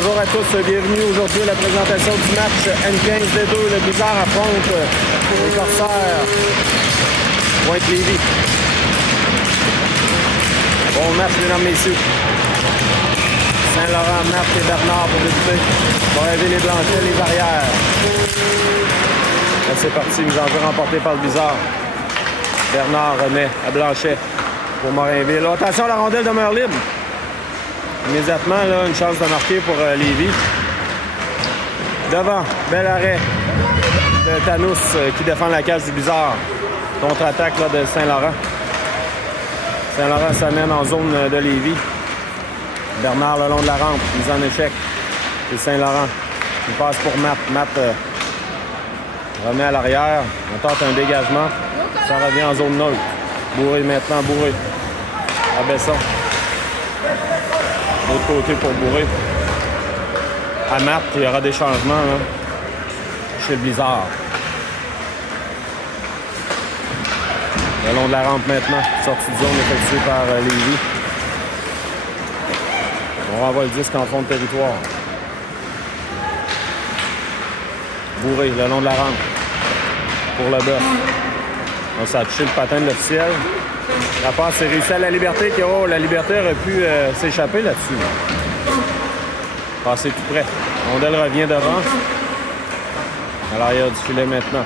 Bonjour à tous, bienvenue aujourd'hui à la présentation du match N15D2. Le Blizzard affronte les Corsaires Pointe-Lévis. Bon match, mesdames, messieurs. Saint-Laurent, Marthe et Bernard pour débuter. Morinville et Blanchet, les arrières. Là, c'est parti, mise en jeu remportée par le Blizzard. Bernard remet à Blanchet pour Morinville. Oh, attention, la rondelle demeure libre. Immédiatement, là, une chance de marquer pour Lévis. Devant, bel arrêt de Tanous qui défend la case du Blizzard. Contre-attaque là, de Saint-Laurent. Saint-Laurent s'amène en zone de Lévis. Bernard le long de la rampe, mise en échec. C'est Saint-Laurent. Il passe pour Matt. Matt remet à l'arrière. On tente un dégagement. Ça revient en zone neutre. Bourré maintenant, Bourré. À Besson. De l'autre côté pour Bourré. À Matt, il y aura des changements là, chez le Blizzard. Le long de la rampe maintenant. Sortie de zone effectuée par Lévis. On renvoie le disque en fond de territoire. Bourré, le long de la rampe. Pour le bœuf. On s'est touché le patin de l'officiel. La passe est réussie à la Liberté. Oh, la Liberté aurait pu s'échapper là-dessus. Passer tout près. Rondelle revient devant. À l'arrière du filet maintenant.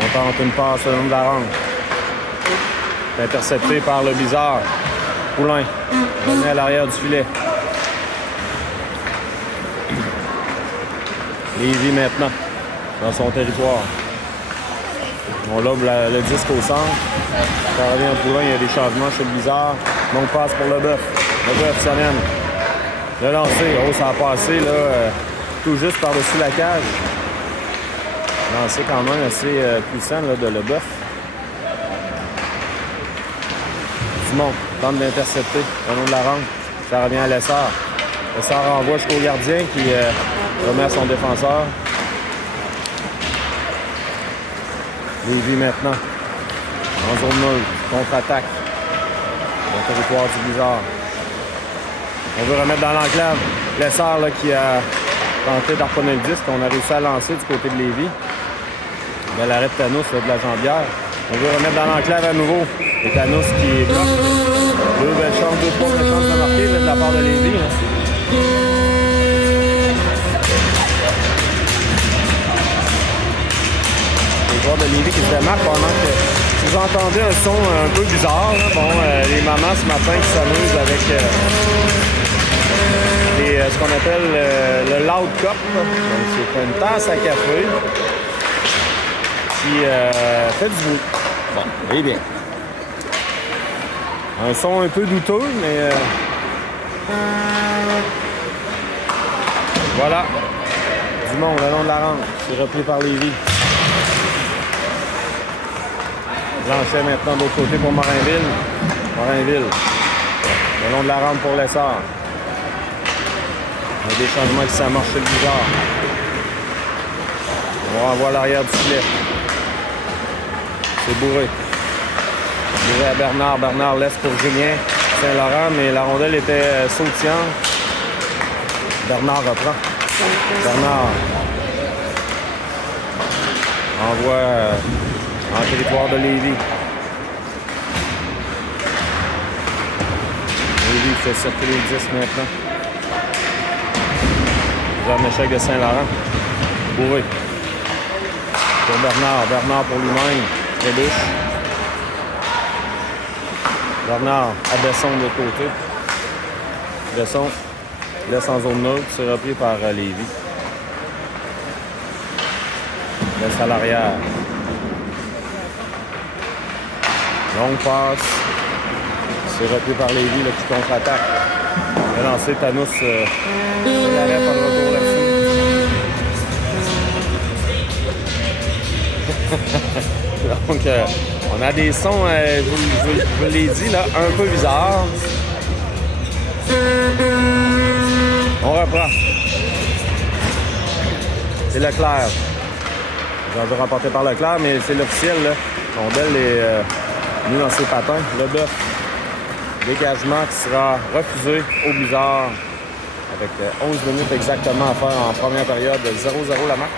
On tente une passe le long de la rampe. Intercepté par le Blizzard. Poulain remet à l'arrière du filet. Lévis maintenant, dans son territoire. On lobe le disque au centre. Ça revient au Poulain, il y a des changements chez le Blizzard. Donc passe pour le bœuf. Le bœuf s'amène. Le lancer, oh ça a passé là, tout juste par-dessus la cage. Lancé quand même assez puissant là, de le bœuf. Dumont tente d'intercepter le long de la rampe. Ça revient à Lessard. Lessard renvoie jusqu'au gardien qui remet à son défenseur. Lévis maintenant. En zone neutre. Contre-attaque. Le territoire du Blizzard. On veut remettre dans l'enclave. Lessard là, qui a tenté d'harponner le disque. On a réussi à lancer du côté de Lévis. Bel arrêt de Tanous là, de la jambière. On veut remettre dans l'enclave à nouveau. Et Tanous qui bloque. Deux belles chances, trois belles chances de marquer là, de la part de Lévis. Hein. Les joueurs de Lévis qui se démarquent pendant que si vous entendez un son un peu bizarre. Là, bon, les mamans ce matin qui s'amusent avec ce qu'on appelle le loud cup. Donc c'est une tasse à café qui fait du bruit. Bon, eh bien. Un son un peu douteux, mais voilà. Du monde le long de la rampe. C'est repris par Lévis. Blanchet maintenant de l'autre côté pour Morinville. Morinville. Le long de la rampe pour Lessard. Il y a des changements qui s'amorcent chez le Blizzard. On renvoie à l'arrière du filet. C'est Bourré. Bourré à Bernard. Bernard laisse pour Julien Saint-Laurent, mais la rondelle était sautillante. Bernard reprend. Bernard envoie en territoire de Lévis. Lévis fait circuler le 10 maintenant. Un échec de Saint-Laurent. Bourré. Pour Bernard. Bernard pour lui-même. Trébuche. Bernard à Besson de l'autre côté. Besson laisse en zone neutre. C'est repris par Lévis. Laisse à l'arrière. Longue passe. C'est repris par Lévis là, qui contre-attaque. Il a lancé Tanous. L'arrêt par le retour là-dessus. Donc, on a des sons, je vous l'ai dit, là, un peu bizarres. On reprend. C'est Leclerc. J'en veux remporter par Leclerc, mais c'est l'officiel. Rondelle est mis dans ses patins. Le bœuf. Dégagement qui sera refusé au Blizzard avec 11 minutes exactement à faire en première période. 0-0 la marque.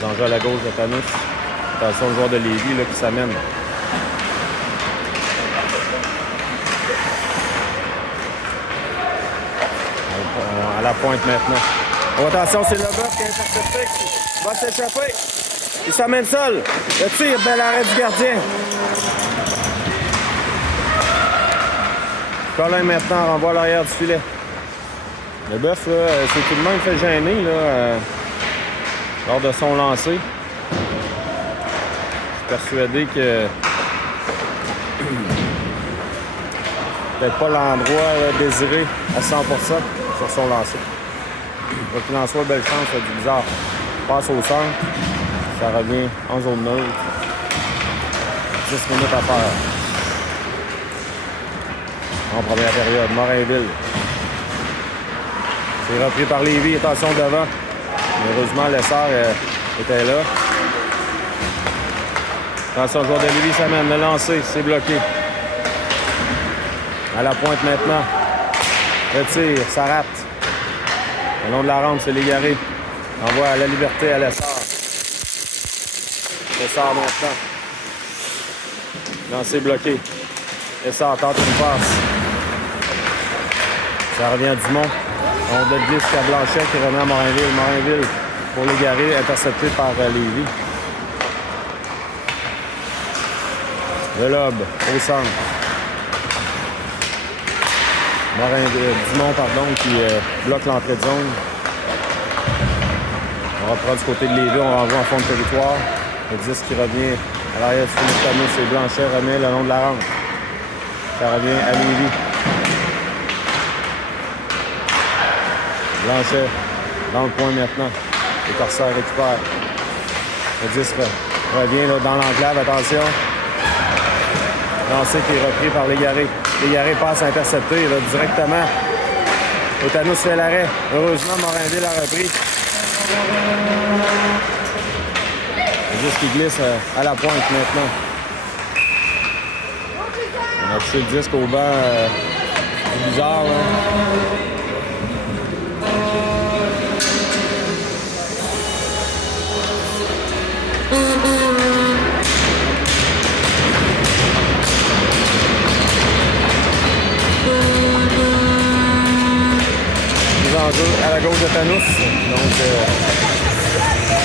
Danger à la gauche de Thanos. Attention le joueur de Lévis là, qui s'amène. À la pointe maintenant. Oh, attention, c'est le Leboeuf qui est intercepté. Il va s'échapper. Il s'amène seul. Le tir, bel arrêt du gardien. Colin maintenant renvoie à l'arrière du filet. Leboeuf, là, c'est tout de même fait gêner là, lors de son lancer. Je suis persuadé que peut-être pas l'endroit désiré à 100% sur son lancer. Quoi qu'il en soit, belle chance du bizarre. Passe au centre. Ça revient en zone neutre. 10 minutes à faire. En première période, Morinville. C'est repris par Lévis. Attention devant. Heureusement, Lessard était là. Attention, le joueur de Lévis s'amène. Le lancer, c'est bloqué. À la pointe maintenant. Le tir, ça rate. Le long de la rampe, c'est Légaré. Envoie à la liberté à Lessard. Lessard maintenant. Lancé bloqué. Lessard tente une passe. Ça revient à Dumont. On de glisse à Blanchet qui remet à Morinville. Morinville pour Légaré, intercepté par Lévis. Le lob au centre. Dumont, pardon, qui bloque l'entrée de zone. On reprend du côté de Lévis, on renvoie en fond de territoire. Le 10 qui revient à l'arrière du Philippe Thanos, c'est Blanchet, remet le long de la rampe. Ça revient à Lévis. Blanchet, dans le point maintenant. Les Corsaires récupèrent. Le 10 revient là, dans l'enclave, attention. Lancé qui est repris par Légaré. Légaré passe intercepté là, directement. Thanos fait l'arrêt. Heureusement, Morinville a repris. Juste qui glisse à la pointe maintenant. On a touché le disque au banc. C'est bizarre. À la gauche de Thanos. Donc,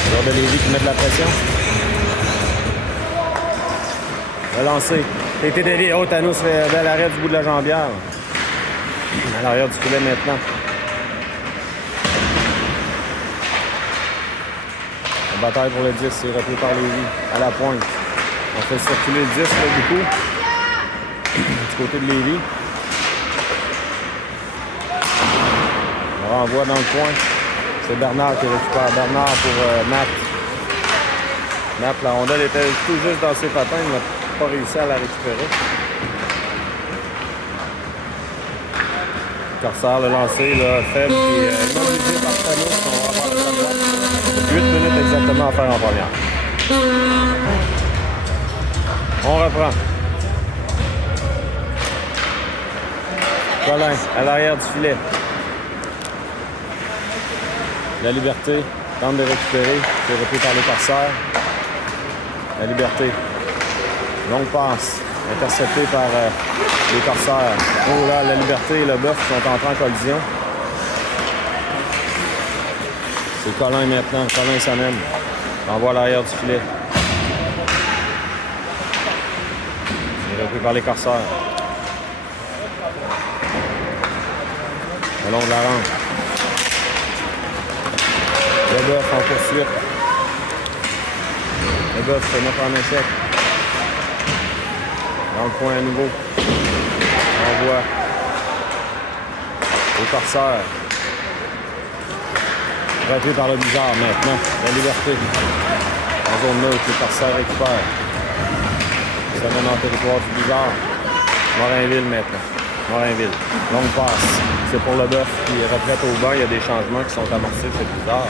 joueur de Lévis qui met de la pression. Le lancer. Été délié. Oh, Thanos fait bel arrêt du bout de la jambière. À l'arrière du filet maintenant. La bataille pour le 10, c'est repris par Lévis. À la pointe. On fait circuler le 10 là, du coup. Du côté de Lévis. On renvoie dans le coin. C'est Bernard qui récupère. Bernard pour Matt. Matt, la rondelle était tout juste dans ses patins. Il n'a pas réussi à la récupérer. Corsaire, le lancer, là, faible, qui est mobilisé par Thanos. On va avoir le droit. 8 minutes exactement à faire en première. On reprend. Colin, à l'arrière du filet. La liberté, tente de récupérer, c'est repris par les Corsaires. La liberté, longue passe, interceptée par les Corsaires. Oh là, la liberté et le Leboeuf sont entrés en collision. C'est Colin maintenant, Colin s'amène. Envoie à l'arrière du filet. C'est repris par les Corsaires. Le long de la rampe. Leboeuf en poursuite. Leboeuf se met en échec. Dans le point à nouveau. On voit les Corsaires. Repris par le bizarre maintenant. La liberté. En zone neutre, les Corsaires récupèrent. Ça mène en territoire du bizarre. Morinville maintenant. Morinville. Longue passe. C'est pour Leboeuf qui retraite au banc. Il y a des changements qui sont amorcés. C'est bizarre.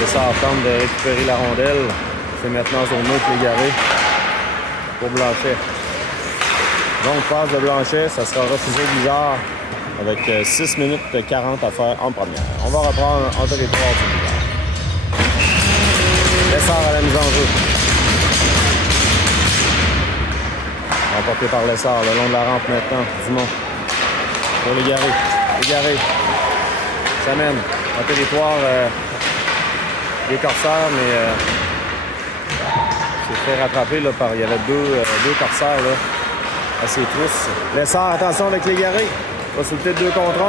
Lessard tente de récupérer la rondelle. C'est maintenant zone neutre Légaré pour Blanchet. Donc, passe de Blanchet, ça sera refusé bizarre avec 6 minutes 40 à faire en première. On va reprendre en territoire du bizarre. Lessard à la mise en jeu. Remporté par Lessard, le long de la rampe maintenant. Dumont pour Légaré. Légaré s'amène en territoire des corsaires, mais s'est fait rattraper là, par. Il y avait deux corsaires là, à ses trousses. Lessard, attention avec Légaré. Va sur le tête 2 contre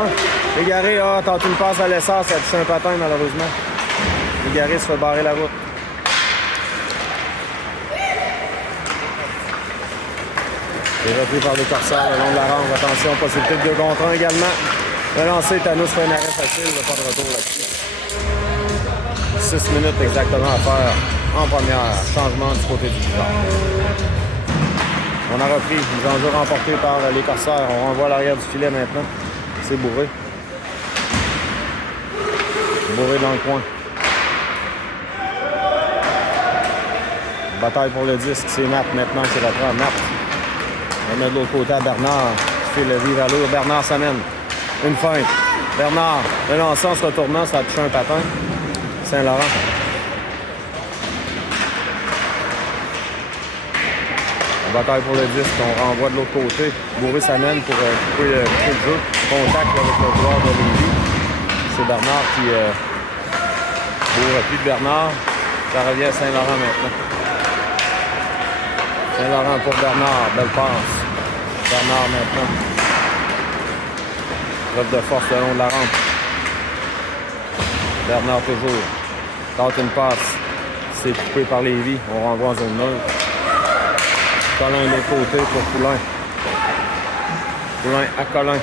1. Légaré a tenté une passe à Lessard, ça a touché un patin malheureusement. Légaré se fait barrer la route. C'est repris par les corsaires le long de la rampe. Attention, pas sur le tête 2 contre 1 également. Le lancer, Thanos fait un arrêt facile, pas de retour là-dessus. 6 minutes exactement à faire en première. Changement du côté du bizarre. On a repris. Mise en jeu remportée par les corsaires. On renvoie à l'arrière du filet maintenant. C'est Bourré. Bourré dans le coin. Bataille pour le disque. C'est Nat maintenant qui reprend. Nat. On va mettre de l'autre côté à Bernard qui fait le vive allure. Bernard s'amène. Une feinte. Bernard, le lancer en se retournant, ça a touché un patin. Saint-Laurent. On bataille pour le disque, on renvoie de l'autre côté. Bourré s'amène pour couper le jeu. Contact avec le joueur de Lévis. C'est Bernard qui bourre plus de Bernard. Ça revient à Saint-Laurent maintenant. Saint-Laurent pour Bernard. Belle passe. Bernard maintenant. Preuve de force le long de la rampe. Bernard toujours. Tente une passe. C'est coupé par Lévis. On renvoie en zone neutre. Colin de l'autre côté pour Poulain. Poulain à Colin.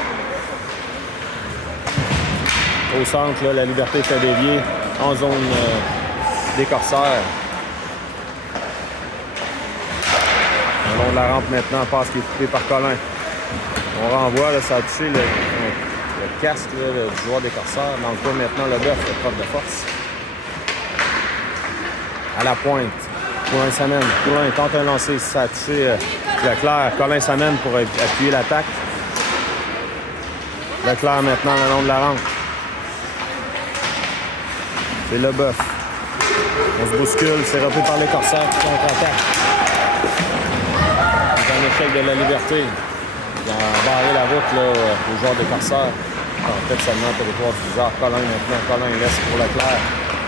Au centre, là, la Liberté fait dévier en zone des corsaires. Le long de la rampe maintenant, passe qui est coupé par Colin. On renvoie, là, ça a touché le casque là, du joueur des corsaires. Dans le coin maintenant, le bœuf fait preuve de force. À la pointe. Poulain s'amène. Poulain tente un lancer. Ça a touché Leclerc. Colin s'amène pour appuyer l'attaque. Leclerc maintenant le long de la rampe. C'est le bœuf. On se bouscule. C'est repris par les corsaires qui contre-attaquent. C'est un échec de la Liberté. Ils ont barré la route là, aux joueurs des corsaires. En fait, seulement le territoire du bizarre. Colin maintenant. Colin laisse pour Leclerc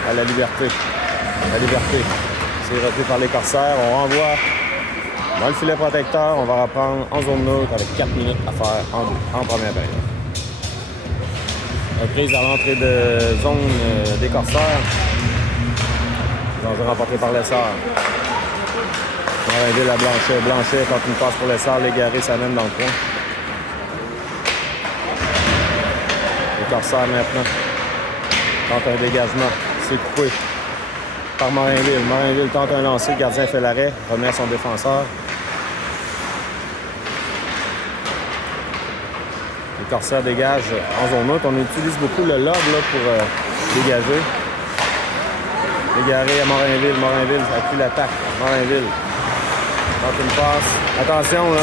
à la Liberté. La Liberté. C'est repris par les corsaires. On renvoie dans le filet protecteur. On va reprendre en zone neutre avec 4 minutes à faire en première période. Reprise à l'entrée de zone des corsaires. Danger remporté par Lessard. Morinville à Blanchet. Blanchet quand une passe pour Lessard. Légaré s'amène dans le coin. Les corsaires maintenant. Tente un dégagement. C'est coupé par Morinville. Morinville tente un lancer, le gardien fait l'arrêt, remet à son défenseur. Les corsaires dégagent en zone neutre. On utilise beaucoup le lob là, pour dégager. Légaré à Morinville. Morinville appuie l'attaque. Morinville tente une passe. Attention là.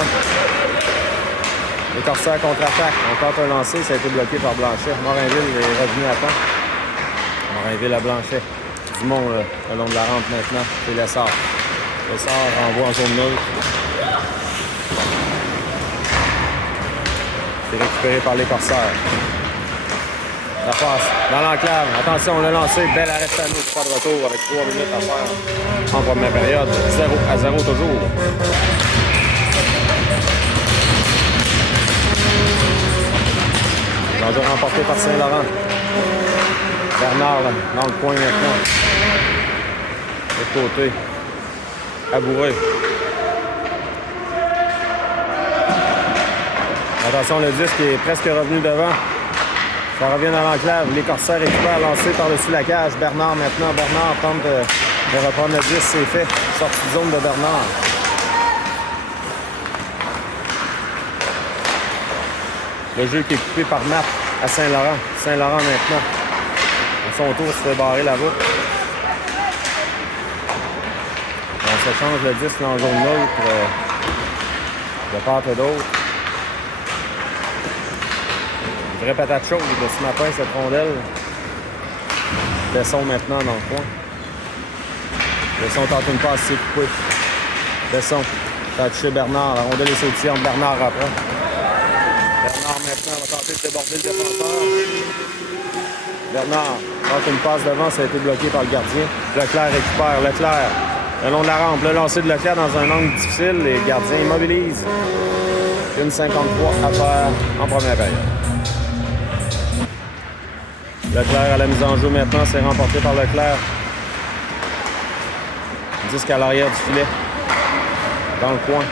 Les corsaires contre-attaquent. On tente un lancer, ça a été bloqué par Blanchet. Morinville est revenu à temps. Morinville à Blanchet. Dumont là, le long de la rampe maintenant, c'est Lessard. Lessard renvoie en zone neutre. C'est récupéré par les corsaires. La passe dans l'enclave. Attention, on l'a lancé. Belle arrêt à nous. Pas de retour avec 3 minutes à faire en première période. 0-0 toujours. Danger remporté par Saint-Laurent. Bernard, là, dans le coin maintenant. De l'autre côté. À Bourré. Attention, le disque est presque revenu devant. Ça revient dans l'enclave. Les corsaires récupèrent lancé par-dessus la cage. Bernard maintenant. Bernard tente de reprendre le disque. C'est fait. Sortie de zone de Bernard. Le jeu qui est coupé par Matt à Saint-Laurent. Saint-Laurent maintenant. On son tour se fait barrer la route. On s'échange le disque en zone neutre de part et d'autre. Une vraie patate chaude de ce matin, cette rondelle. Besson maintenant dans le coin. Besson tente une passe, c'est coupé. Besson, ça a touché Bernard. La rondelle est sautillante. Bernard reprend. Bernard maintenant va tenter de déborder le défenseur. Bernard tente une passe devant, ça a été bloqué par le gardien. Leclerc récupère. Leclerc, le long de la rampe. Le lancer de Leclerc dans un angle difficile. Les gardiens immobilisent. 1,53 à faire en première période. Leclerc à la mise en jeu maintenant, c'est remporté par Leclerc. Disque à l'arrière du filet. Dans le coin.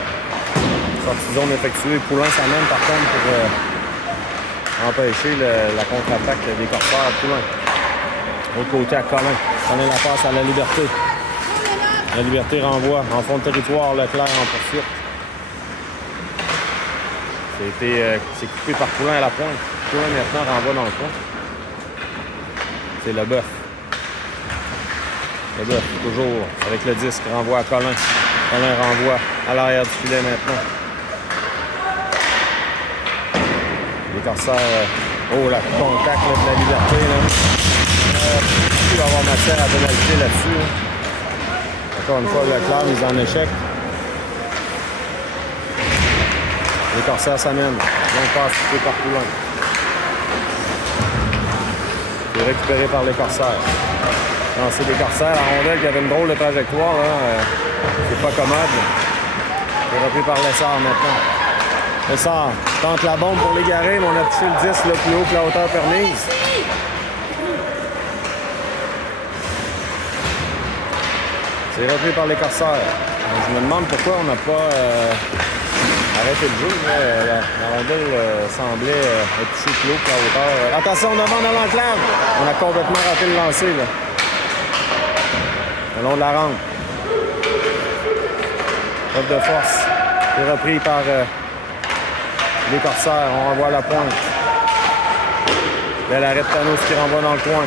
Sortie zone effectuée. Poulain s'amène par contre pour empêcher la contre-attaque des Corsaires. Poulain. Autre côté à Colin. Colin la passe à la Liberté. La Liberté renvoie en fond de territoire. Leclerc en poursuite. C'est coupé par Poulain à la pointe. Poulain maintenant renvoie dans le coin. C'est Leboeuf. Leboeuf, toujours avec le disque, renvoie à Colin. Colin renvoie à l'arrière du filet maintenant. Les Corsaires. Oh, la contact là, de la Liberté. Il va y avoir matière à pénalité là-dessus. Là. Encore une fois, Leclerc mise en échec. Les Corsaires s'amènent. Donc passe coupé par Poulain. C'est récupéré par les Corsaires. Lancer des Corsaires. La rondelle qui avait une drôle de trajectoire. C'est pas commode. C'est repris par Lessard maintenant. Lessard tente la bombe pour l'égarer, mais on a touché le 10 là, plus haut que la hauteur permise. C'est repris par les Corsaires. Donc, je me demande pourquoi on n'a pas arrêté le jeu. La rondelle semblait être touchée plus haut que la hauteur. Attention, devant dans l'enclave. On a complètement raté le lancer. Là. Le long de la rampe. Preuve de force. C'est repris par les Corsaires. On renvoie à la pointe. Bel arrêt de Thanos qui renvoie dans le coin.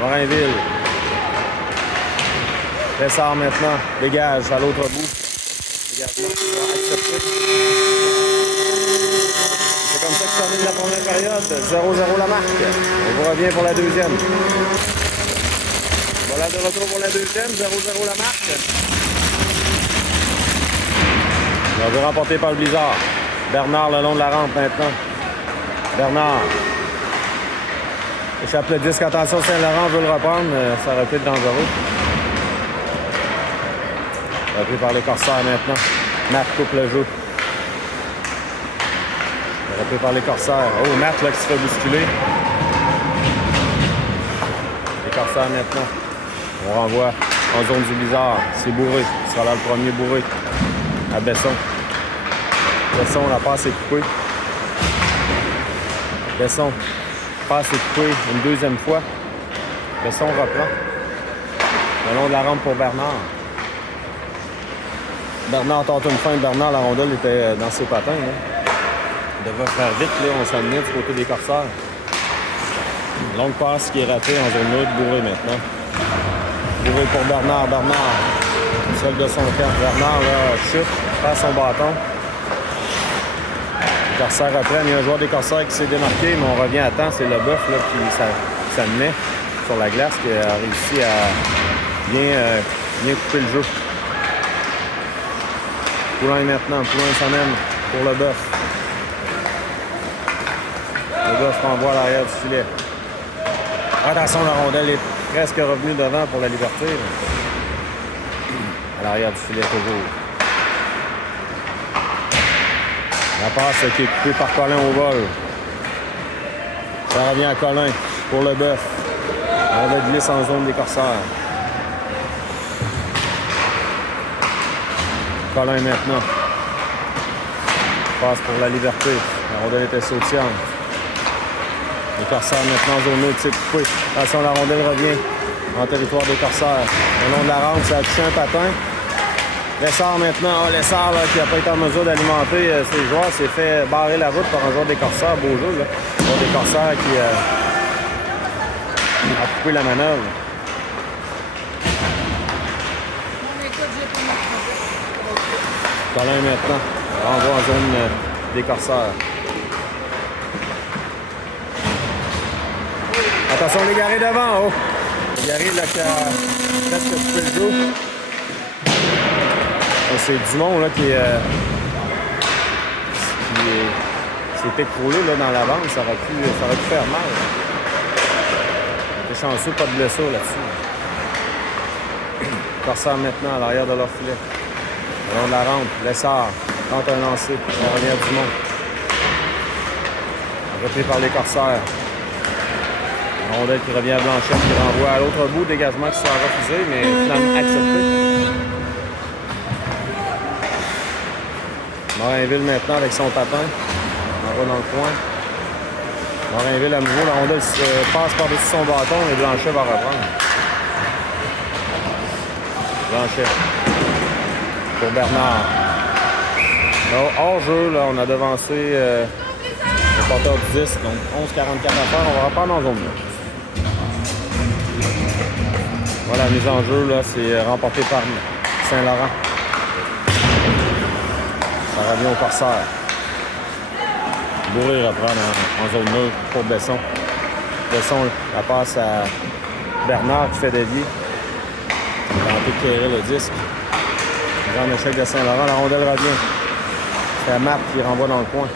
Morinville. Lessard maintenant. Dégage à l'autre bout. Dégagement qui va accepter. C'est comme ça que ça termine la première période. 0-0 la marque. On vous revient pour la deuxième. Voilà de retour pour la deuxième. 0-0 la marque. On va remporter par le Blizzard. Bernard le long de la rampe maintenant. Bernard. Échappe le disque. Attention, Saint-Laurent veut le reprendre. Ça aurait pu être dangereux. Repris par les Corsaires maintenant. Matt coupe le jeu. Repris par les Corsaires. Oh, Matt là qui se fait bousculer. Les Corsaires maintenant. On renvoie en zone du Blizzard. C'est Bourré. Il sera là le premier Bourré. À Besson. Besson, la passe est coupée. Besson. Passe est coupée une deuxième fois. Besson reprend. Le long de la rampe pour Bernard. Bernard tente une feinte. Bernard, la rondelle était dans ses patins. Là. Il devait faire vite. Là. On s'amenait du côté des Corsaires. Longue passe qui est ratée en zone neutre. Bourré maintenant. Bourré pour Bernard. Bernard, seul de son camp. Bernard, là, chute, passe son bâton. Les Corsaires reprennent. Il y a un joueur des Corsaires qui s'est démarqué, mais on revient à temps. C'est Leboeuf là, qui s'amenait sur la glace, qui a réussi à bien couper le jeu. Poulain maintenant. Poulain s'amène pour Leboeuf. Leboeuf renvoie à l'arrière du filet. Attention, la rondelle est presque revenue devant pour la Liberté. À l'arrière du filet toujours. La passe qui est coupée par Colin au vol. Ça revient à Colin pour Leboeuf. On va glisse en zone des Corsaires. Colin maintenant. Passe pour la Liberté. La rondelle était sautillante. Les Corsaires maintenant en zone neutre, c'est coupé. Attention, la rondelle revient en territoire des Corsaires. Au long de la rampe, ça a touché un patin. Lessard maintenant. Lessard là, qui n'a pas été en mesure d'alimenter ses joueurs, s'est fait barrer la route par un joueur des Corsaires. Beau jeu, là. Un joueur des Corsaires à couper la manœuvre. Non, mais écoute, j'ai pas mon projet. Colin maintenant. Renvoi en zone des corsaires. Attention, les garés devant. Oh! Les garés là, qui a presque coupé le dos. C'est Dumont là, qui s'est écroulé là, dans l'avance. Ça aurait pu faire mal. T'es chanceux, pas de blessure là-dessus. Corsaire maintenant à l'arrière de leur filet. Le long de la rampe, Lessard tente un lancer. La revient Dumont. Repris par les corsaires. La rondelle qui revient à Blanchette, qui renvoie à l'autre bout. Dégagement qui sera refusé, mais finalement accepté. Morinville maintenant avec son patin. On va dans le coin. Morinville à nouveau, la rondelle passe par-dessus son bâton et Blanchet va reprendre. Blanchet. Pour Bernard. Là, hors jeu, là, on a devancé le porteur du 10, donc 11,44 à faire. On va reprendre en zone 2. Voilà, la mise en jeu, là, c'est remporté par Saint-Laurent. Ça revient au corsaire. Bourré reprend en zone 9 pour Besson. Besson, la passe à Bernard qui fait dévier. Il va tenter de quérir le disque. Grand échec de Saint-Laurent, la rondelle revient. C'est Marc qui renvoie dans le coin.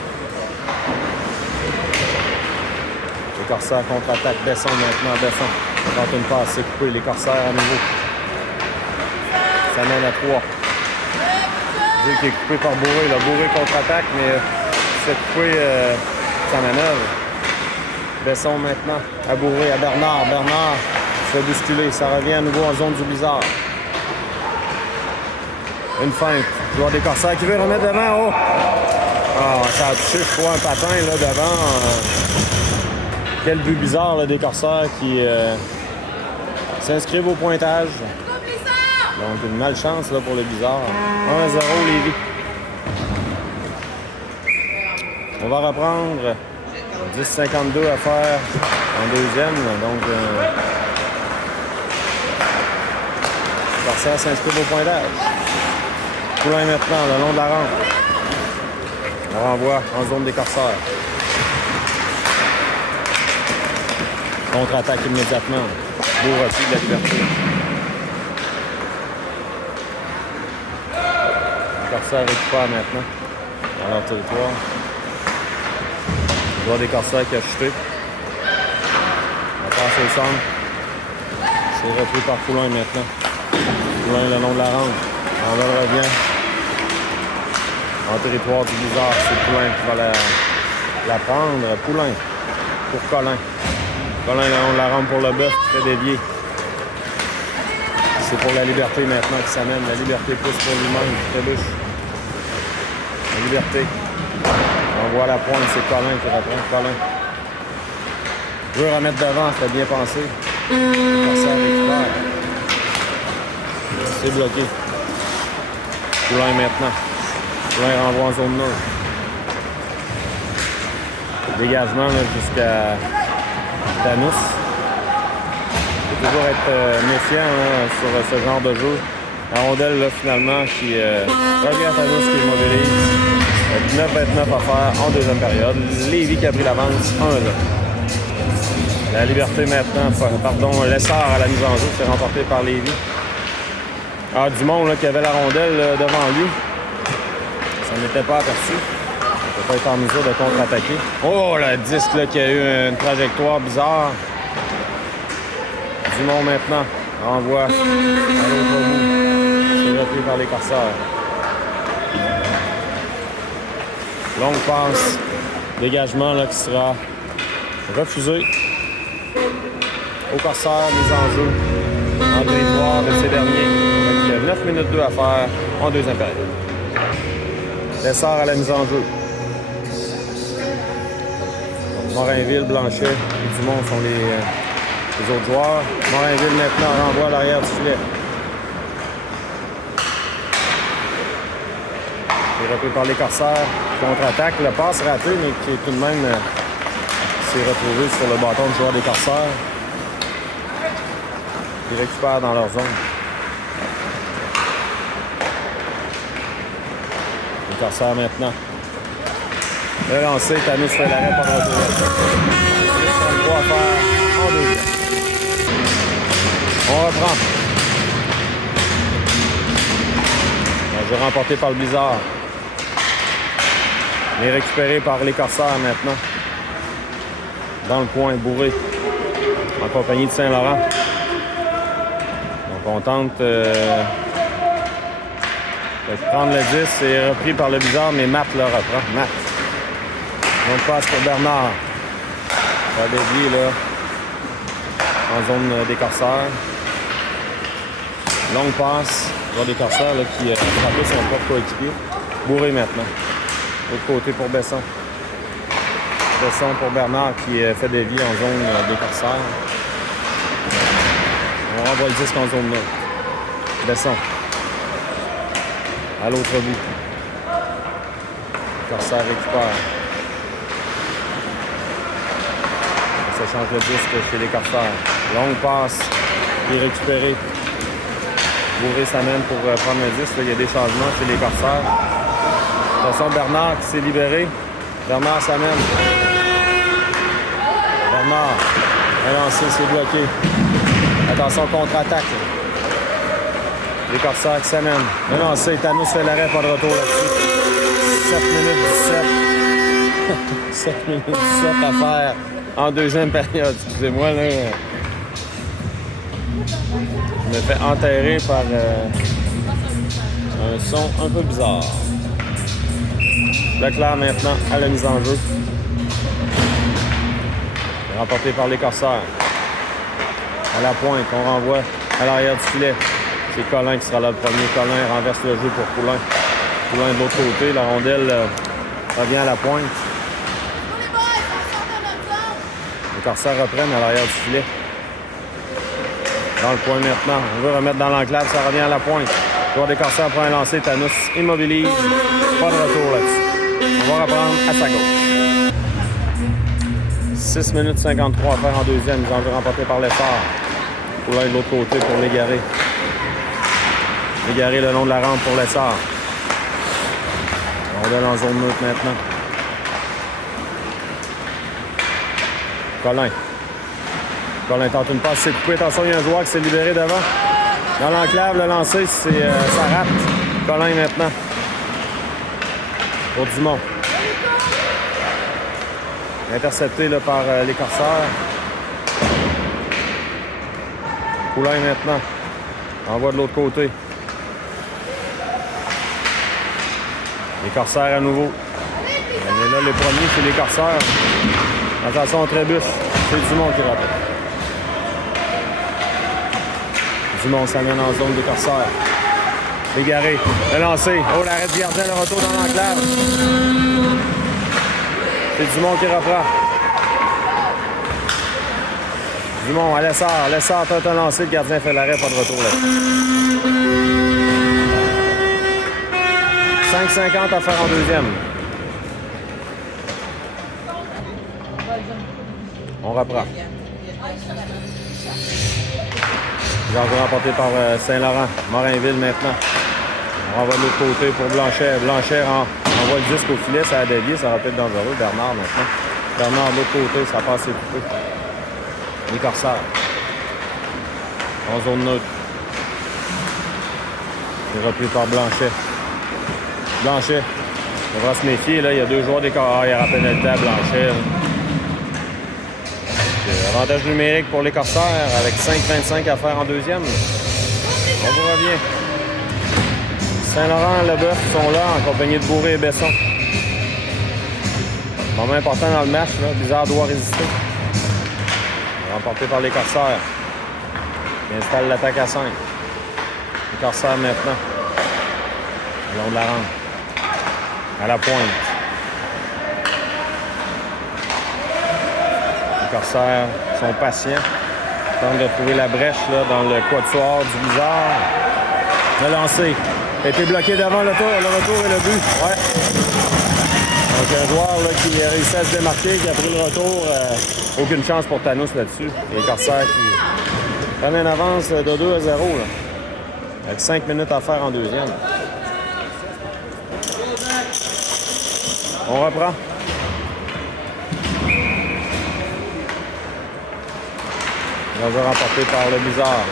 Les corsaires contre-attaque. Besson maintenant, Besson. Tente une passe, c'est coupé. Les corsaires à nouveau. Ça mène à 3. Dieu qui est coupé par Bourré. Le Bourré contre-attaque, mais c'est coupé sa manœuvre. Besson maintenant à Bourré, à Bernard. Bernard se fait bousculer. Ça revient à nouveau en zone du blizzard. Une feinte. Joueur des corsaires qui veut remettre devant. Oh! Ah, ça a touché, je crois, un patin là, devant. Quel but bizarre là, des corsaires qui s'inscrivent au pointage. Donc une malchance là, pour le bizarre. 1-0 Lévis. On va reprendre 10,52 à faire en deuxième. Donc Corsaire s'inscrivent au pointage. Poulain maintenant, le long de la rampe. On renvoie en zone des corsaires. Contre-attaque immédiatement. Beau refus de la liberté. Les corsaires récupèrent maintenant dans leur territoire. Le joueur des corsaires qui a chuté. On passe au centre. C'est repris par Poulain maintenant. Poulain le long de la rampe. On revient. En territoire du blizzard, c'est Poulain qui va la prendre. Poulain pour Colin. Colin le long de la rampe pour le bœuf qui fait dévier. C'est pour la liberté maintenant qui s'amène. La liberté pousse pour lui-même qui trébuche. La liberté. On voit la pointe, c'est Colin qui reprend. Colin. Veut remettre devant, fait bien penser. Ça récupère. C'est bloqué. Poulain maintenant. Poulain renvoie en zone 9. Dégagement jusqu'à Danous. Il faut toujours être méfiant sur ce genre de jeu. La rondelle, là, finalement, qui revient à Danous, qui est mauvais livre. 9-29 à faire en deuxième période. Lévis qui a pris l'avance 1-2. La liberté maintenant, pardon, Lessard à la mise en jeu, c'est remporté par Lévis. Ah, Dumont là, qui avait la rondelle là, devant lui. Ça n'était pas aperçu. Il ne peut pas être en mesure de contre-attaquer. Oh, le disque là, qui a eu une trajectoire bizarre. Dumont maintenant renvoie à l'autre bout. C'est repris par les corsaires. Longue passe. Dégagement là, qui sera refusé. Au corsaire, mise en jeu. En territoire de ces derniers. Avec 9 minutes 2 à faire en deuxième période. Lessard à la mise en jeu. Morinville, Blanchet et Dumont sont les autres joueurs. Morinville maintenant renvoie à l'arrière du filet. C'est repris par les corsaires. Contre-attaque. Le passe raté, mais qui est tout de même s'est retrouvé sur le bâton du joueur des corsaires. Ils récupèrent dans leur zone. Les Corsaires maintenant. Le lancer, Thanos fait l'arrêt par le retour. 33 à faire en deuxième. On reprend. Un jeu remporté par le Blizzard. Mais récupéré par les Corsaires maintenant. Dans le coin, bourré. En compagnie de Saint-Laurent. Donc on tente de prendre le 10. C'est repris par le Blizzard, mais Matt le reprend. Matt. Donc passe pour Bernard. Ça a dévié là. En zone des Corsaires. Longue passe. Joueur des Corsaires là, qui frappait son propre coéquipier. Bourré maintenant. L'autre côté pour Besson. Besson pour Bernard qui fait des vies en zone des Corsaires. On renvoie le disque en zone neutre. Besson. À l'autre but. Corsaire récupère. On s'échange le disque chez les Corsaires. Longue passe. Il est récupéré. Bourré s'amène pour prendre le disque. Là, il y a des changements chez les Corsaires. Attention, Bernard qui s'est libéré. Bernard s'amène. Bernard. Un lancé, c'est bloqué. Attention, contre-attaque. Les Corsaires qui s'amènent. Un lancé, Thanos fait l'arrêt, pas de retour là-dessus. 7 minutes 17. 7 minutes 17 à faire en deuxième période. Excusez-moi, là. Je me fais enterrer par un son un peu bizarre. Leclerc maintenant à la mise en jeu. Remporté par les Corsaires. À la pointe, on renvoie à l'arrière du filet. C'est Colin qui sera là le premier. Colin renverse le jeu pour Poulain. Poulain de l'autre côté. La rondelle revient à la pointe. Les Corsaires reprennent à l'arrière du filet. Dans le coin maintenant. On veut remettre dans l'enclave. Ça revient à la pointe. Le joueur des Corsaires prend un lancer. Thanos immobilise. Pas de retour là-dessus. On va reprendre à sa gauche. 6 minutes 53 à faire en deuxième. Ils ont vu remporté par l'effort. Poulain de l'autre côté pour l'égarer. Égaré le long de la rampe pour l'essor. On donne en zone neutre maintenant. Colin. Colin tente une passe, c'est coupé. Attention, il y a un joueur qui s'est libéré devant. Dans l'enclave, le lancer, ça rate. Colin maintenant. Pour Dumont. Intercepté là, par les Corsaires. Poulain maintenant. Envoie de l'autre côté. Les Corsaires à nouveau. On est là les premiers, c'est les Corsaires. Attention au trébuche. C'est Dumont qui rappelle. Dumont s'amène en zone des Corsaires. Égaré. Le lancer. Oh, l'arrêt du gardien, le retour dans l'enclave. C'est Dumont qui reprend. Dumont à l'essor. L'essor tente un lancer. Le gardien fait l'arrêt, pas de retour là. 5,50 à faire en deuxième. On reprend. J'ai remporté par Saint-Laurent. Morinville maintenant. On renvoie de l'autre côté pour Blanchet. Blanchet envoie le disque au filet. Ça a dévié. Ça va peut-être dangereux. Bernard maintenant. Bernard de l'autre côté. Ça passe coupé. Les Corsaires. En zone neutre. C'est repris par Blanchet. Blanchet. On va se méfier, là. Il y a deux joueurs des Corsaires. Il y aura pénalité à Blanchet. Avantage numérique pour les Corsaires avec 5,25 à faire en deuxième. On vous revient. Saint-Laurent et Leboeuf sont là en compagnie de Bourré et Besson. Moment important dans le match, là. Blizzard doit résister. Remporté par les Corsaires. Il installe l'attaque à 5. Les Corsaires maintenant. Le long de la rampe. À la pointe. Les Corsaires sont patients. Tentent de trouver la brèche là, dans le quatuor du Blizzard. Le lancer. A été bloqué devant le retour et le but. Ouais. Donc un joueur là, qui a réussi à se démarquer, qui a pris le retour. Aucune chance pour Thanos là-dessus. Les Corsaires Prennent une avance de 2-0, là. Avec 5 minutes à faire en deuxième. On reprend. Le jeu remporté par le bizarre.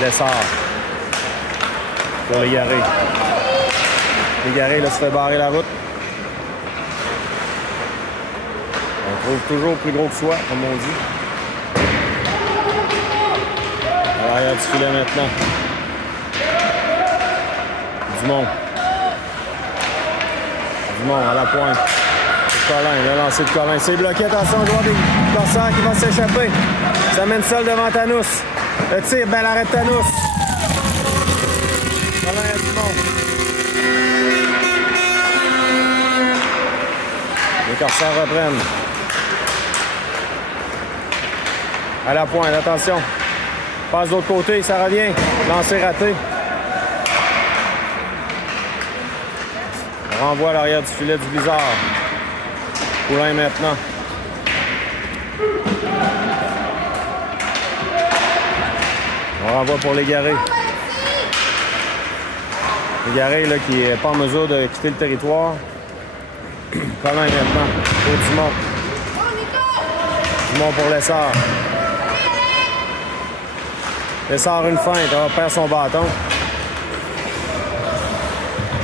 Lessard. Pour Légaré. Légaré, là, se fait barrer la route. On trouve toujours plus gros que soi, comme on dit. À l'arrière du filet maintenant. Dumont. Dumont à la pointe. C'est Collin, le lancer de Collin. C'est bloqué, attention, le joueur des Corsaires qui va s'échapper. Ça mène seul devant Tanous. Le tir, bel arrêt de Tanous. Collin à Dumont. Les Corsaires reprennent. À la pointe, attention. Passe de l'autre côté, ça revient. Lancer raté. On renvoie à l'arrière du filet du Blizzard. Poulain maintenant. On renvoie pour Légaré. Légaré là, qui n'est pas en mesure de quitter le territoire. Collin maintenant. Pour Dumont. Dumont pour Lessard. Lessard une feinte. On va perdre son bâton.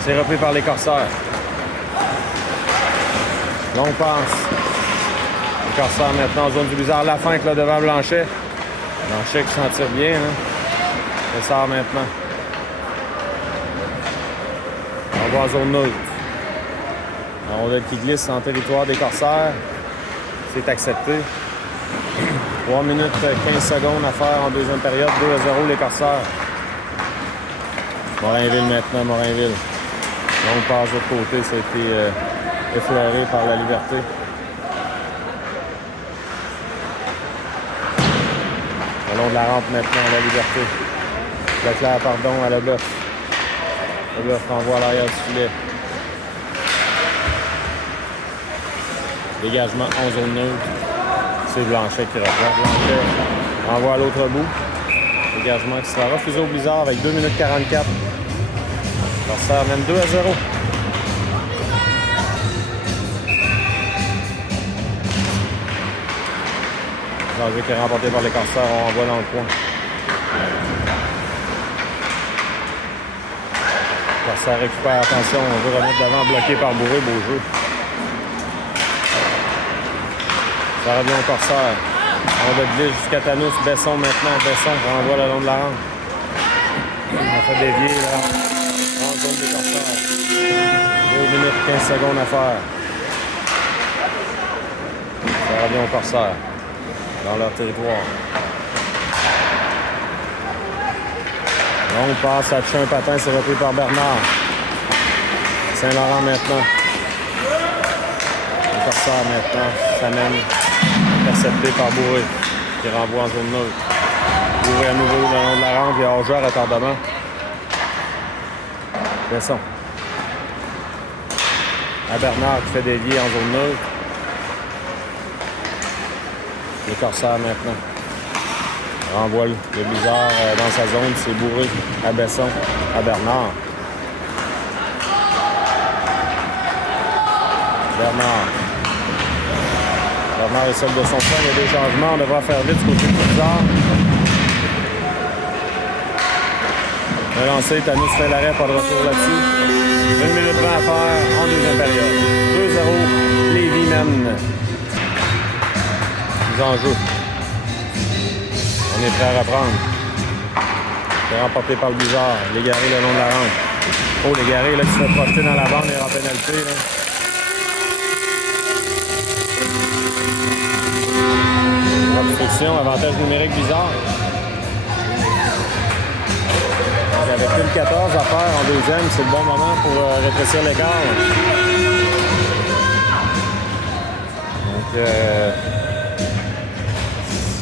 C'est repris par les Corsaires. Longue passe. Les Corsaires maintenant en zone du Blizzard. La feinte là, devant Blanchet. Blanchet qui s'en tire bien. Hein? Lessard maintenant. On va en zone neutre. La rondelle qui glisse en territoire des Corsaires. C'est accepté. 3 minutes 15 secondes à faire en deuxième période. 2-0 les Corsaires. Morinville maintenant, Morinville. Donc passe de l'autre côté, ça a été effleuré par la Liberté. Le long de la rampe maintenant, la Liberté. Leclerc, pardon, à Leboeuf. Leboeuf renvoie à l'arrière du filet. Dégagement en zone neutre. C'est Blanchet qui reprend. Blanchet renvoie à l'autre bout. Dégagement qui sera refusé au Blizzard avec 2 minutes 44. Corsaire mène 2-0. L'enjeu qui est remporté par les Corsaires, on renvoie dans le coin. Corsaire récupère, attention, on veut remettre devant, bloqué par Bourré, beau jeu. Ça revient au Corsaire. On va glisse jusqu'à Tanous, Besson maintenant, Besson renvoie le long de la rampe. On a fait dévier là. En zone des Corsaires. 2 minutes 15 secondes à faire. Ça revient au Corsaire. Dans leur territoire. On passe à Tchun Patin, c'est repris par Bernard. Saint-Laurent maintenant. Le Corsaire maintenant. Ça mène intercepté par Bourré, qui renvoie en zone neutre. Bourré à nouveau dans le long de la rampe, il y a hors-jeu à retardement. Besson. À Bernard qui fait dévier en zone neutre. Les Corsaires maintenant. Renvoie le Blizzard dans sa zone, c'est Bourré à Besson, à Bernard. Bernard. Bernard est seul de son point, il y a des changements, on devra faire vite du côté du Blizzard. Le lancer, Tanous fait l'arrêt, pas de retour là-dessus. 1 minute 20 à faire en deuxième période. 2-0, Lévis mène. Les enjeux. On est prêt à reprendre. C'est remporté par le Blizzard. Légaré le long de la rampe. Oh, Légaré là, qui se fait projeter dans la bande et en pénalité. Là. Obstruction, avantage numérique Blizzard. Donc avec 1-14 à faire en deuxième, c'est le bon moment pour rétrécir l'écart. Donc,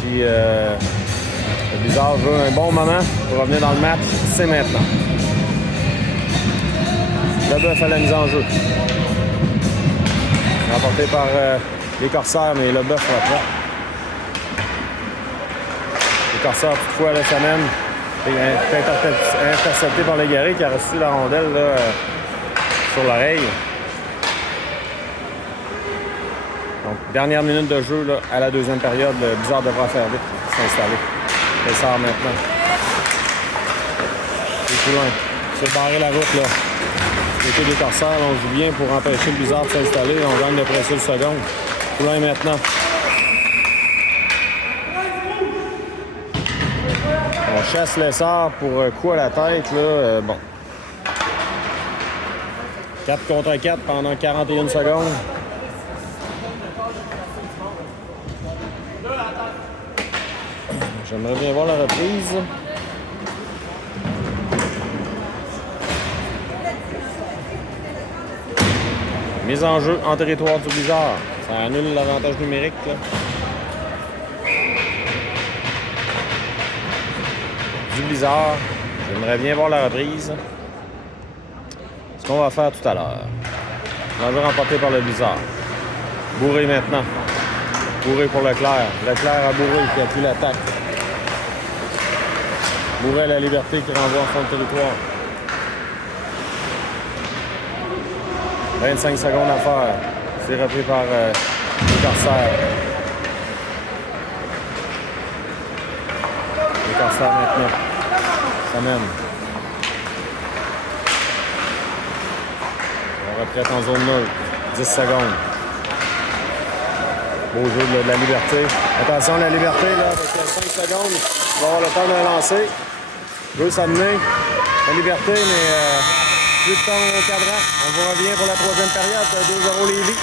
si le Blizzard veut un bon moment pour revenir dans le match, c'est maintenant. Leboeuf à la mise en jeu. Remporté par les Corsaires, mais Leboeuf reprend. Les Corsair, toutefois, là, semaine, est intercepté par Légaré qui a reçu la rondelle là, sur l'oreille. Donc, dernière minute de jeu là, à la deuxième période. Le Blizzard devra faire vite s'installer. Lessard maintenant. Et Poulain. C'est barrer la route là. L'équipe des Corsaires, on joue bien pour empêcher le Blizzard de s'installer. On gagne de précieuses secondes. Poulain maintenant. On chasse Lessard pour coup à la tête. Là, bon. 4 contre 4 pendant 41 secondes. J'aimerais bien voir la reprise. Mise en jeu en territoire du Blizzard. Ça annule l'avantage numérique. Là. Du Blizzard. J'aimerais bien voir la reprise. Ce qu'on va faire tout à l'heure. L'enjeu remporté par le Blizzard. Bourré maintenant. Bourré pour Leclerc. Leclerc à Bourré qui a pris l'attaque. Bourré à la Liberté qui renvoie en fond de territoire. 25 secondes à faire. C'est repris par les Corsaires. Les Corsaires maintenant. Ça mène. On retraite en zone neutre. 10 secondes. Beau jeu de la Liberté. Attention, la Liberté, là, avec 5 secondes. On va avoir le temps d'un lancer. Jeu s'amener. La Liberté, mais plus de temps au cadran. On vous revient pour la troisième période. 2-0 Lévis.